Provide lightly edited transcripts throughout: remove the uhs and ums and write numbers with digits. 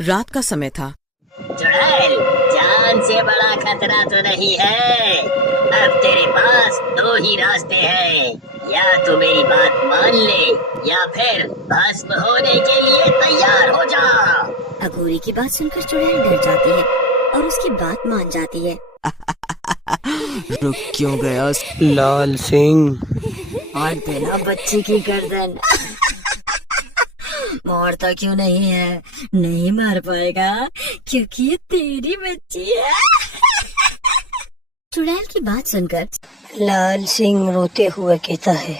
रात का समय था। चुड़ैल, जान से बड़ा खतरा तो नहीं है। अब तेरे पास दो ही रास्ते हैं, या तो मेरी बात मान ले या फिर भस्म होने के लिए तैयार हो जा। अघोरी की बात सुनकर चुड़ैल डर जाती है और उसकी बात मान जाती है। रुक क्यों गया? लाल सिंह, और देना बच्ची की गर्दन। मारता क्यों नहीं है? नहीं मार पाएगा क्योंकि ये तेरी बच्ची है। चुड़ैल की बात सुनकर लाल सिंह रोते हुए कहता है,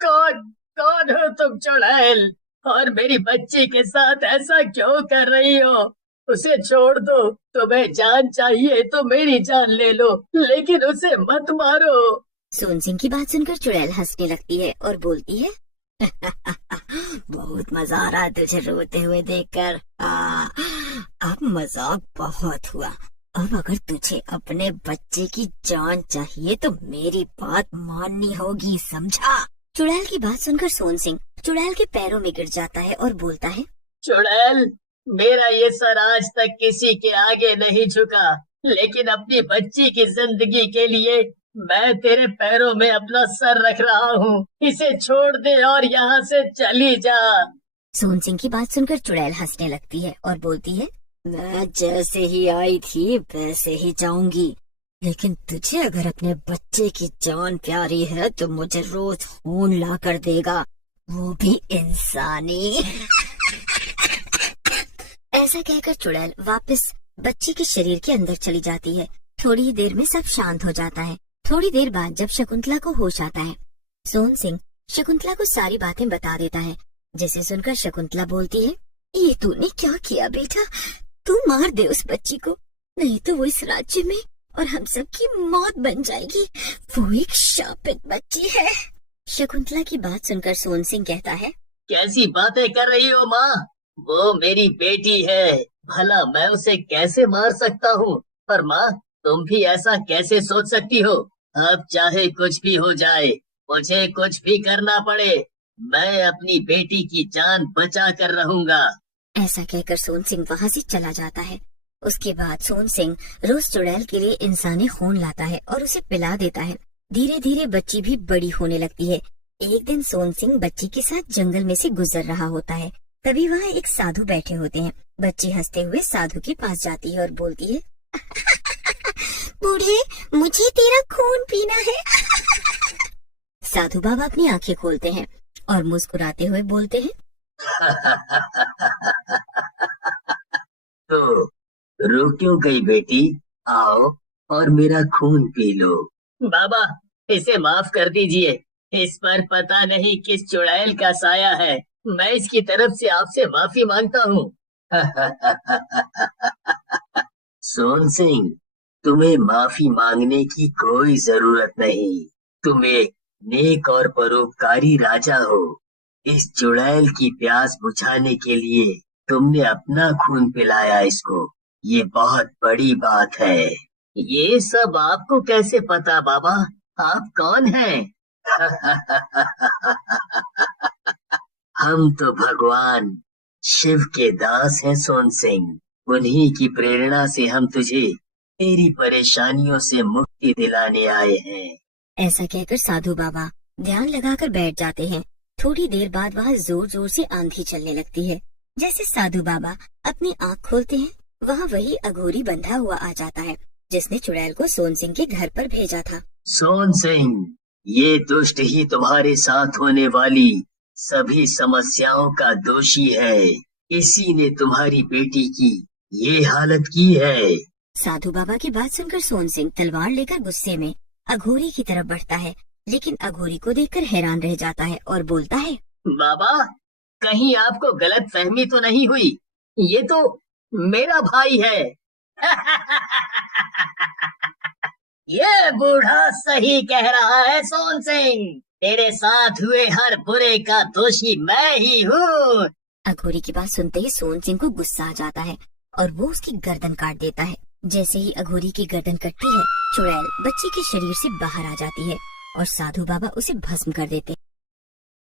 कौन कौन हो तुम चुड़ैल, और मेरी बच्ची के साथ ऐसा क्यों कर रही हो? उसे छोड़ दो। तुम्हें जान चाहिए तो मेरी जान ले लो, लेकिन उसे मत मारो। सोन सिंह की बात सुनकर चुड़ैल हंसने लगती है और बोलती है, बहुत मजा आ रहा है तुझे रोते हुए देखकर। अब मजाक बहुत हुआ। अब अगर तुझे अपने बच्चे की जान चाहिए तो मेरी बात माननी होगी, समझा? चुड़ैल की बात सुनकर सोन सिंह चुड़ैल के पैरों में गिर जाता है और बोलता है, चुड़ैल, मेरा ये सर आज तक किसी के आगे नहीं झुका, लेकिन अपनी बच्ची की जिंदगी के लिए मैं तेरे पैरों में अपना सर रख रहा हूँ। इसे छोड़ दे और यहाँ से चली जा। सोन सिंह की बात सुनकर चुड़ैल हंसने लगती है और बोलती है, मैं जैसे ही आई थी वैसे ही जाऊंगी, लेकिन तुझे अगर अपने बच्चे की जान प्यारी है तो मुझे रोज खून ला कर देगा, वो भी इंसानी। ऐसा कहकर चुड़ैल वापस बच्ची के शरीर के अंदर चली जाती है। थोड़ी ही देर में सब शांत हो जाता है। थोड़ी देर बाद जब शकुंतला को होश आता है, सोन सिंह शकुंतला को सारी बातें बता देता है, जिसे सुनकर शकुंतला बोलती है, ये तूने क्या किया बेटा? तू मार दे उस बच्ची को, नहीं तो वो इस राज्य में और हम सब की मौत बन जाएगी। वो एक शापित बच्ची है। शकुंतला की बात सुनकर सोन सिंह कहता है, कैसी बातें कर रही हो माँ? वो मेरी बेटी है, भला मैं उसे कैसे मार सकता हूँ? पर माँ, तुम भी ऐसा कैसे सोच सकती हो? अब चाहे कुछ भी हो जाए, मुझे कुछ भी करना पड़े, मैं अपनी बेटी की जान बचा कर रहूंगा। ऐसा कहकर सोन सिंह वहाँ से चला जाता है। उसके बाद सोन सिंह रोज चुड़ैल के लिए इंसानी खून लाता है और उसे पिला देता है। धीरे धीरे बच्ची भी बड़ी होने लगती है। एक दिन सोन सिंह बच्ची के साथ जंगल में से गुजर रहा होता है। तभी वहाँ एक साधु बैठे होते हैं। बच्ची हंसते हुए साधु के पास जाती है और बोलती है, बूढ़े, मुझे तेरा खून पीना है। साधु बाबा अपनी आंखें खोलते हैं और मुस्कुराते हुए बोलते हैं, तो रुक क्यों गई बेटी? आओ और मेरा खून पी लो। बाबा, इसे माफ कर दीजिए। इस पर पता नहीं किस चुड़ैल का साया है। मैं इसकी तरफ से आपसे माफी मांगता हूँ। सोन सिंह, तुम्हें माफी मांगने की कोई जरूरत नहीं। तुम एक नेक और परोपकारी राजा हो। इस चुड़ैल की प्यास बुझाने के लिए तुमने अपना खून पिलाया इसको। ये बहुत बड़ी बात है। ये सब आपको कैसे पता बाबा? आप कौन हैं? हम तो भगवान शिव के दास हैं सोन सिंह। उन्हीं की प्रेरणा से हम तुझे तेरी परेशानियों से मुक्ति दिलाने आए हैं। ऐसा कहकर साधु बाबा ध्यान लगाकर बैठ जाते हैं। थोड़ी देर बाद वहाँ जोर जोर से आंधी चलने लगती है। जैसे साधु बाबा अपनी आँख खोलते हैं, वहाँ वही अघोरी बंधा हुआ आ जाता है, जिसने चुड़ैल को सोन सिंह के घर पर भेजा था। सोन सिंह, ये दुष्ट ही तुम्हारे साथ होने वाली सभी समस्याओं का दोषी है। इसी ने तुम्हारी बेटी की ये हालत की है। साधु बाबा की बात सुनकर सोन सिंह तलवार लेकर गुस्से में अघोरी की तरफ बढ़ता है, लेकिन अघोरी को देखकर हैरान रह जाता है और बोलता है, बाबा, कहीं आपको गलत फहमी तो नहीं हुई? ये तो मेरा भाई है। ये बूढ़ा सही कह रहा है सोन सिंह। तेरे साथ हुए हर बुरे का दोषी मैं ही हूँ। अघोरी की बात सुनते ही सोन सिंह को गुस्सा आ जाता है और वो उसकी गर्दन काट देता है। जैसे ही अघोरी की गर्दन कटती है, चुड़ैल बच्ची के शरीर से बाहर आ जाती है और साधु बाबा उसे भस्म कर देते हैं।